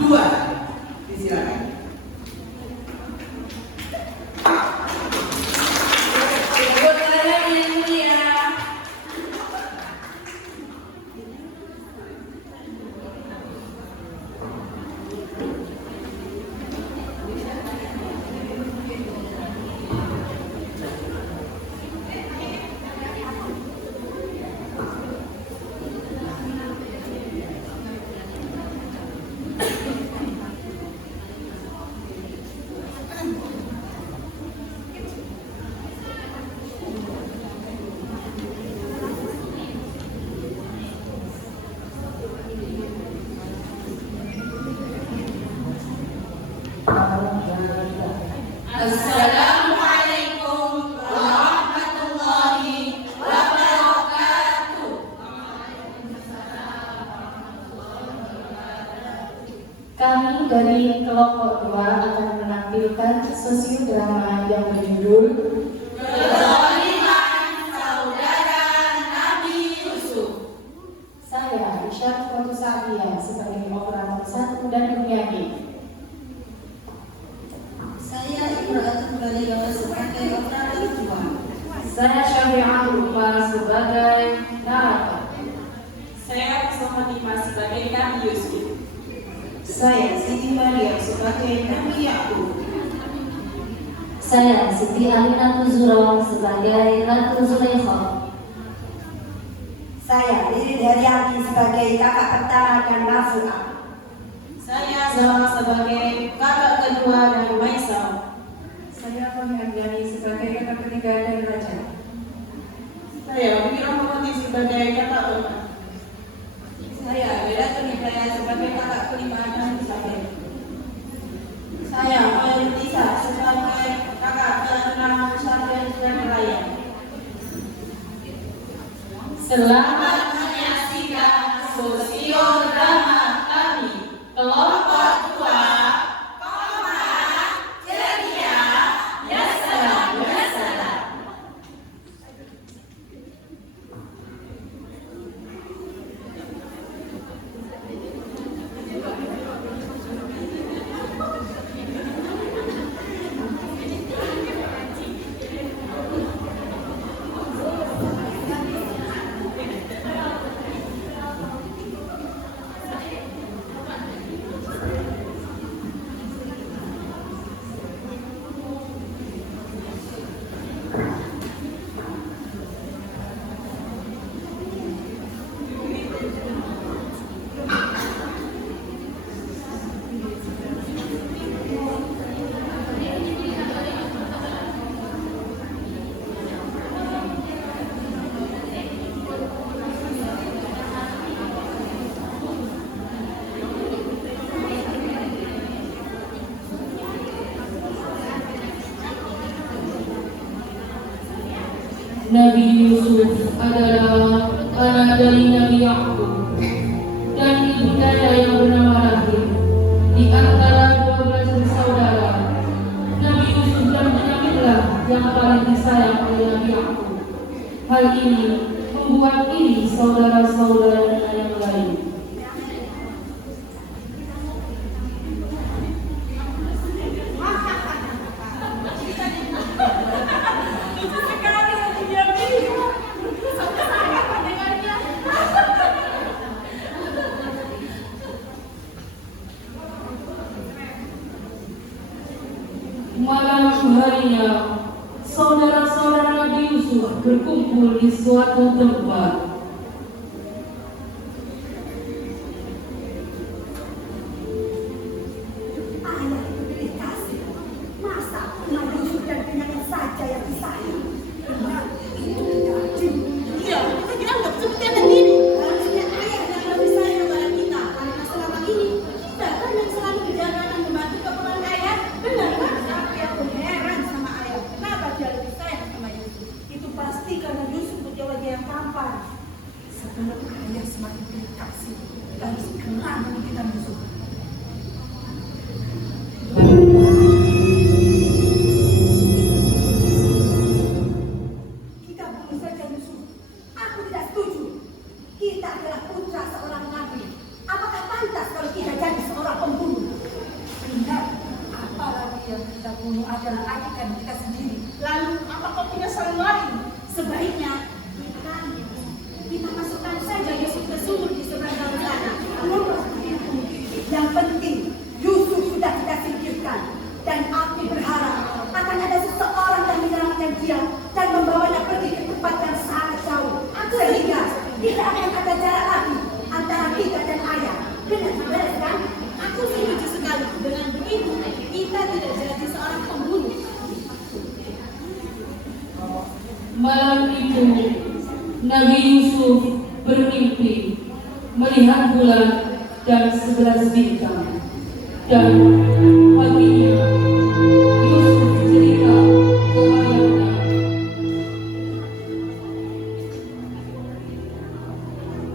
2. Disilakan. Assalamualaikum warahmatullahi wabarakatuh. Kami dari kelompok 2 akan menampilkan sosiodrama yang berjudul Kezaliman Saudara Nabi Yusuf. Saya Isyad Foto Sa'diyah sebagai operator 1 dan penyanyi. Saya Ibrahim Baliola sebagai operator 2. Saya Syafi'ah Lupa sebagai narator. Saya Sofatimah sebagai Nabi Yusuf. Saya Siti Maria sebagai Nabi Yakub. Saya Siti Aminatul Zuro sebagai Ratu Zulaikha. Saya Lili Daryati sebagai kakak pertama dan Nafsu'ah. Saya Zama sebagai kakak kedua dan Maisal. Saya Penghargani sebagai kakak ketiga dan raja. Saya Wira Muhammadi sebagai kakak keempat. Saya Beda Tunibaya sebagai kakak kelima dan Isabel. Saya Khairul Tisa sebagai kakak keenam Musafir dan Raya. Selamat menyaksikan sosiodrama kami kelompok 2. Ceria, ya salam, ya salam. Nabi Yusuf adalah anak dari Nabi Yakub dan ibundanya yang bernama Rahim. Di antara 12 bersaudara, Nabi Yusuf dan Benyaminlah yang paling disayang oleh Nabi Yakub. Hal ini membuat iri saudara-saudaranya yang lain. Malam harinya, saudara-saudara Nabi Yusuf berkumpul di suatu tempat. Ayah itu pilih kasih. Masa Nabi Yusuf dan Benyamin saja yang disayang? Nah, itu tidak adil. Iya, kita dianggap seperti anak diri. Harusnya ayah yang lebih sayang kepada kita, karena selama ini kita kan yang selalu dijaga dan membantu keperluan ayah. Benar kan? Tapi aku heran sama ayah. Kenapa dia lebih sayang sama Yusuf? Itu pasti karena Yusuf punya wajah yang tampan. pembunuh adalah adik dan kita sendiri. Lalu apa kau punya saran lain? Sebaiknya kita masukkan saja Yusuf ke sumur di seberang danau sana. Yang penting Yusuf sudah kita singkirkan, dan aku berharap akan ada seseorang yang menyelamatkan dia dan membawanya pergi ke tempat yang sangat jauh, sehingga tidak akan ada jarak lagi antara kita dan ayah. Benar kan? Aku setuju sekali. Dengan begitu, kita tidak jadi seorang pembunuh. Malam itu, Nabi Yusuf bermimpi melihat bulan dan 11 bintang. Dan paginya, Yusuf cerita ke ayahnya.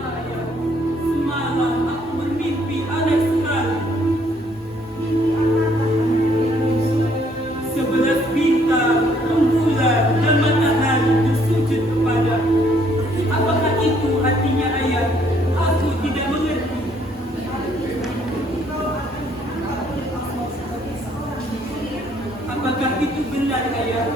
Ayah, semalam aku bermimpi aneh sekali. 11 bintang, rembulan, dan matahari bersujud kepadaku. Apakah itu artinya ayah? Aku tidak mengerti. Apakah itu benar ayah?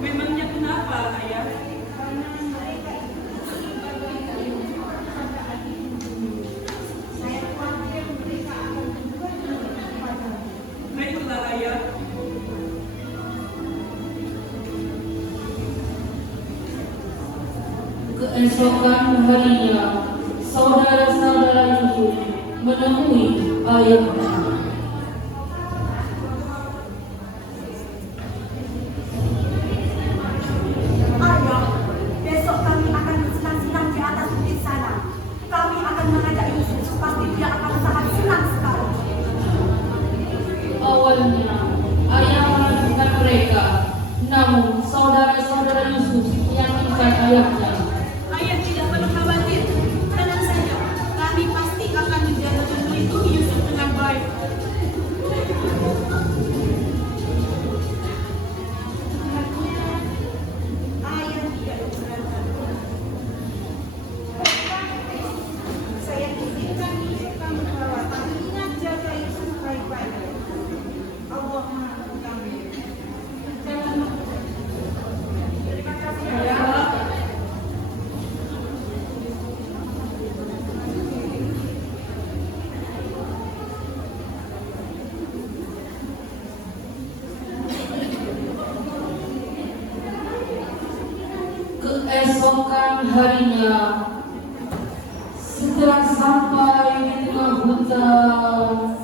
Memangnya kenapa ayah? Baiklah ayah. Keesokan harinya, saudara-saudara Yusuf menemui ayahnya. Ayah, besok kami akan bersenang-senang di atas bukit sana. Kami akan mengajak Yusuf, pasti dia akan sangat senang sekali. Awalnya, ayah mengajukan mereka, namun saudara-saudara Yusuf meyakinkan ayahnya. Ayah tidak perlu khawatir. Tenang saja. Kami pasti akan menjaga dan melindungi Yusuf dengan baik. Ayah tidak keberatan. Saya izinkan kamu merawat, ingat jaga Yusuf baik-baik. Allah Maha Mengetahui. Terima kasih ayah. Keesokan harinya, setelah sampai di tengah hutan,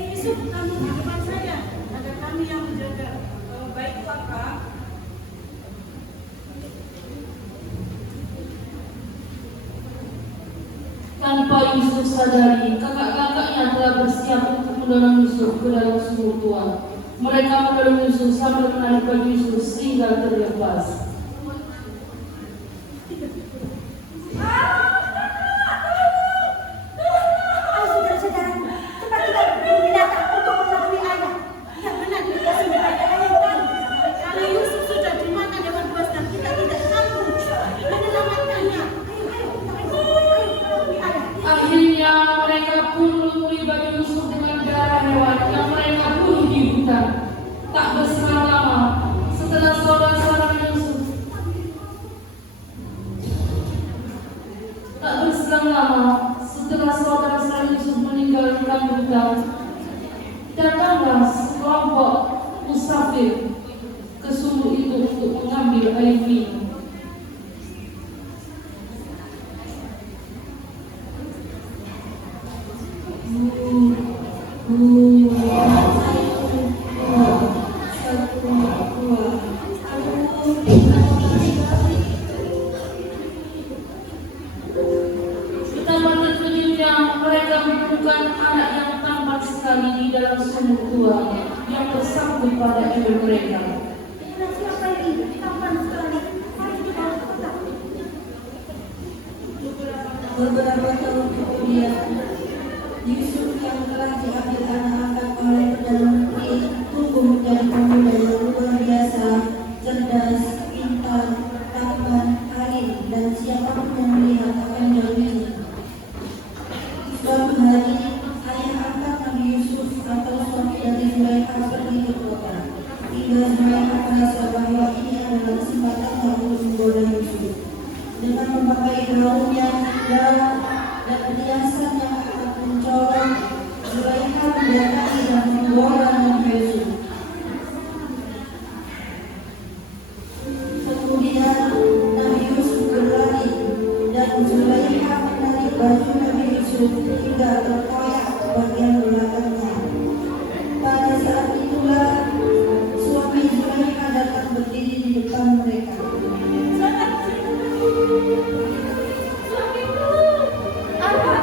Yusuf, kamu di depan saja. Ada kami yang menjaga. Baiklah kak. tanpa Yusuf sadari, kakak-kakaknya telah bersiap untuk mendorong Yusuf ke dalam sumur tua. Mereka mendorong Yusuf sambil menarik baju Yusuf sehingga terlepas. Saudara-saudaraku, cepat kita berburu binatang untuk mengelabui ayah. Yang benar, kita sudah ada ayah tahu. Kalau Yusuf sudah dimakan hewan buas dan kita tidak mampu menyelamatkannya. Akhirnya mereka pun melumuri baju Yusuf dengan darah hewan yang mereka bunuh di hutan. Tak berselang lama, setelah saudara-saudara Yusuf meninggalkan hutan, datanglah sekelompok musafir ke sumur itu untuk mengambil air minum. dalam sumur tua yang tersangkut pada ibu mereka. Dan siapa ini? Kapan sekali? Mari kita tetap. Beberapa tahun kemudian, Yusuf yang telah diambil anak angkat oleh Perdana Menteri tumbuh menjadi pemuda yang luar biasa, cerdas, pintar, tampan, alim, dan siapapun yang melihat akan menjauhinya. Suatu hari, ayah angkat Nabi Yusuf atau suami dari Zulaikha pergi ke kota. Hingga Zulaikha merasa bahwa ini adalah kesempatannya untuk menggoda Yusuf. Dengan memakai gaun yang indah dan perhiasan yang amat mencolok, Zulaikha mendatangi dan menggoda Nabi Yusuf. Kemudian Nabi Yusuf berlari dan Zulaikha menarik baju Nabi Yusuf hingga terkoyak bagian belakangnya. Pada saat itulah suami Zulaikha datang berdiri di depan mereka. Suamiku, apa?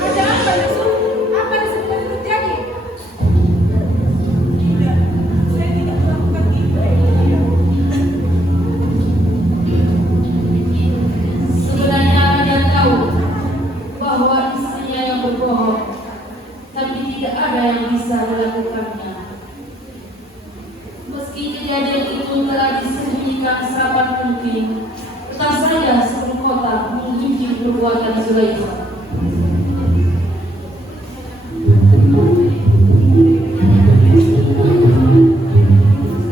Ada apa Yusuf? Apa yang sedang terjadi? Tidak, saya tidak melakukan itu. Sebenarnya dia tahu bahwa istrinya yang berbohong, tapi tidak ada yang bisa melakukannya. Meski kejadian itu telah disembunyikan serapat mungkin, tetap saja seluruh kota mengunjungi perbuatan Zulaikha.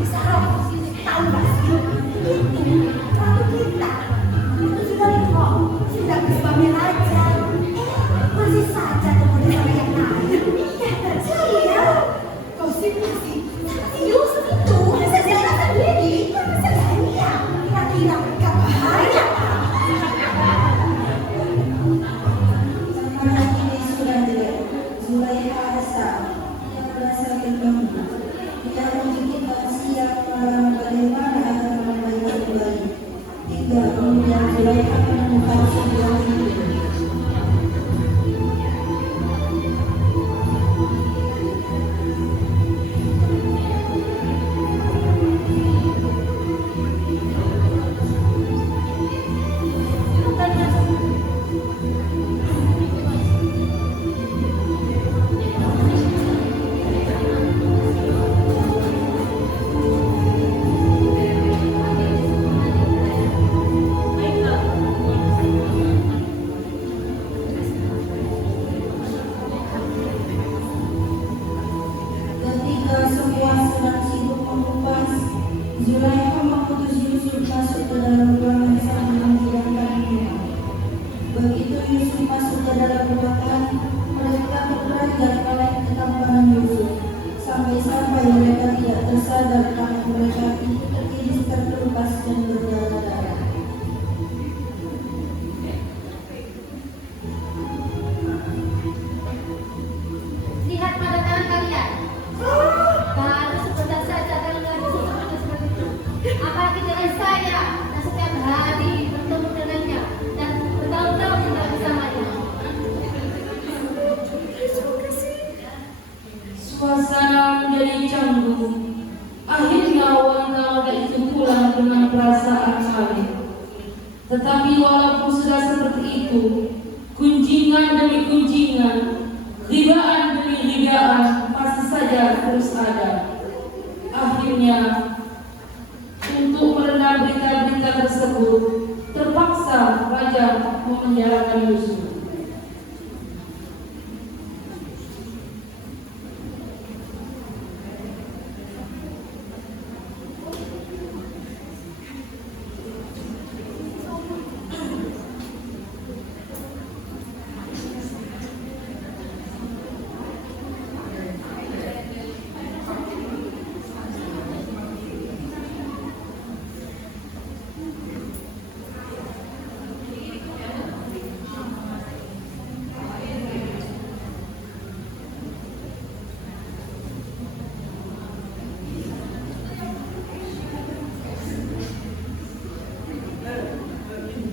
Sarah, tahu nggak sih? Ratu kita, Ratu Zulaikha, sedang bersama raja. Masih saja kemudian sama yang lain. Percaya? Gosip sih. Si Yusuf itu rasa jalan sendiri. Rasa dia. Kira-kira mereka bahaya. Karena ini sudah jelek, Zulaikha resah. Dia merasa terganggu. Dia memikirkan siap bagaimana akan membayar kembali. Hingga kemudian Zulaikha menemukan sebuah ide. Ketika semua sedang sibuk mengupas, Zulaikha mengutus Yusuf masuk ke dalam ruangan sambil menghidangkan minum. Begitu Yusuf masuk ke dalam ruangan, mereka terperanjat oleh ketampanan Yusuf. Sampai-sampai mereka tidak tersadar tangan mereka itu terkiris terkelupas dan berdarah-darah. Lihat pada tangan kalian. Baru sebentar saja kalian sudah seperti itu. Apalagi dengan saya yang setiap hari bertemu dengannya dan bertahun-tahun tinggal bersamanya. Suasana menjadi canggung. Akhirnya wanita-wanita itu pulang dengan perasaan malu. Tetapi walaupun sudah seperti itu, kunjingan demi kunjingan, ribaan demi ribaan pasti saja terus ada. Akhirnya, untuk meredam berita-berita tersebut, terpaksa raja memenjarakan Yusuf.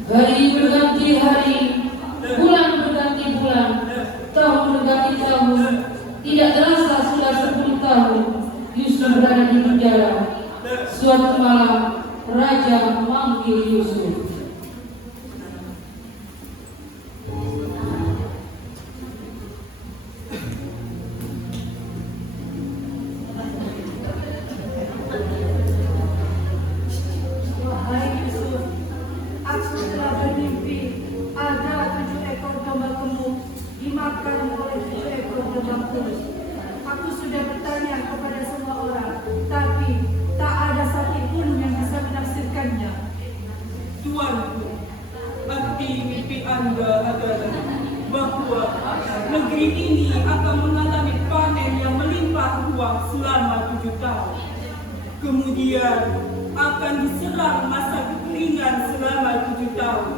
Hari berganti hari, bulan berganti bulan, tahun berganti tahun, Tidak terasa sudah 10 tahun Yusuf berada di penjara. Suatu malam raja memanggil Yusuf. Wahai Yusuf, aku telah bermimpi ada 7 ekor domba gemuk dimakan oleh 7 ekor domba kurus. Aku sudah bertanya kepada semua orang, tapi tak ada satupun yang bisa menafsirkannya. Tuanku, arti mimpi Anda adalah bahwa negeri ini akan mengalami panen yang melimpah ruah selama 7 tahun. Kemudian akan diserang masa kekeringan selama 7 tahun.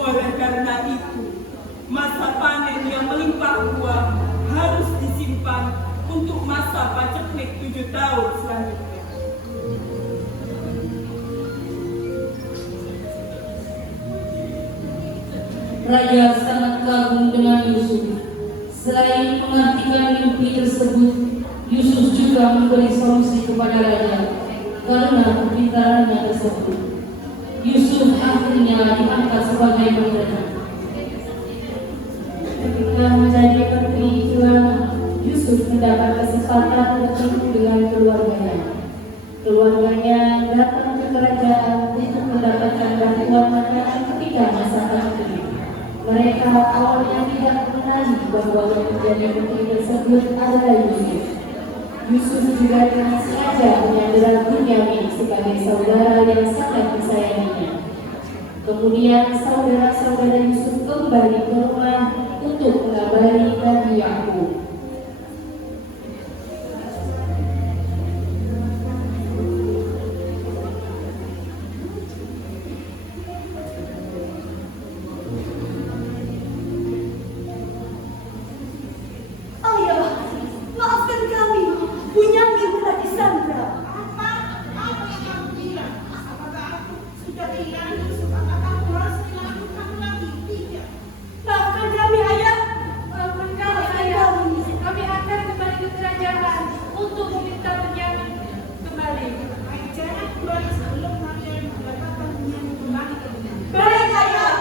Oleh karena itu, masa panen yang melimpah ruah harus disimpan untuk masa paceklik 7 tahun selanjutnya. Raja sangat kagum dengan Yusuf. Selain mengartikan mimpi tersebut, Yusuf juga memberi solusi kepada raja karena kepintarannya tersebut. Yusuf akhirnya diangkat sebagai menteri. Ketika menjadi menteri itulah Yusuf mendapat kesempatan bertemu dengan keluarganya. Keluarganya datang ke kerajaan untuk mendapatkan bantuan makanan ketika masa pandemi. Mereka awalnya tidak mengenali bahwa yang menjadi menteri tersebut adalah Yusuf. Yusuf juga dengan sengaja menyandera Bunyamin sebagai saudara yang sangat disayanginya. Kemudian saudara-saudara Yusuf kembali ke rumah untuk mengabari Nabi Yakub. Ayah, maafkan kami. Bunyamin telah disandra. Apa yang kamu bilang? Apakah aku sudah bilang Yusuf akan kamu harus menyelamatkan kamu lagi? Tidak. Maafkan kami, ayah. Maafkan kami, ayah. Kami akan kembali ke kerajaan untuk meminta Bunyamin kembali. Jangan kembali sebelum kalian mendapatkan Bunyamin kembali ke dunia. Baik, ayah.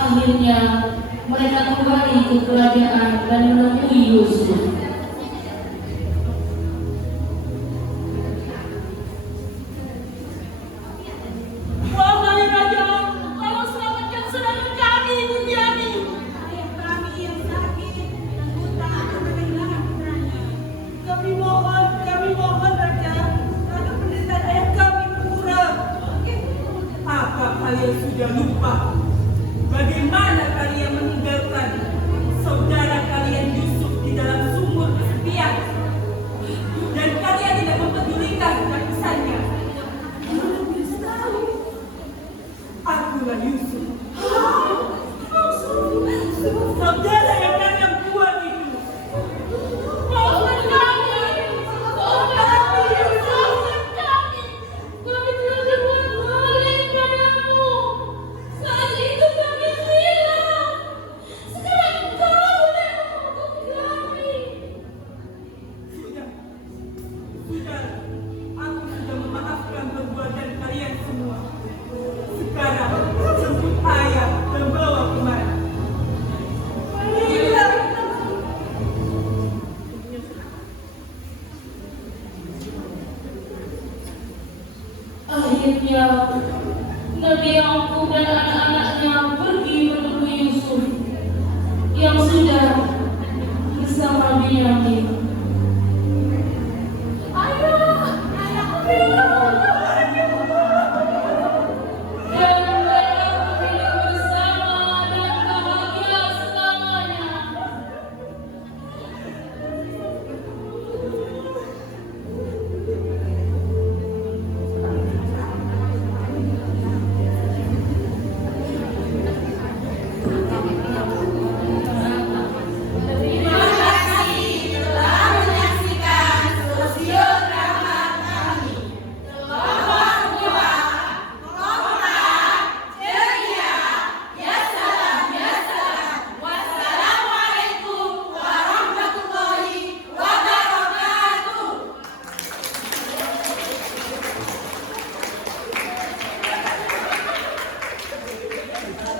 Akhirnya mereka kembali ke kerajaan dan menemui Yusuf. Wahai Raja, tolong selamatkan saudara kami, Bunyamin. Ayah kami yang sakit dan buta akan kehilangan putranya. Kami mohon, Raja. Karena penderitaan ayah kami berkurang. Apa kalian sudah lupa? Bagaimana kalian meninggalkan saudara kalian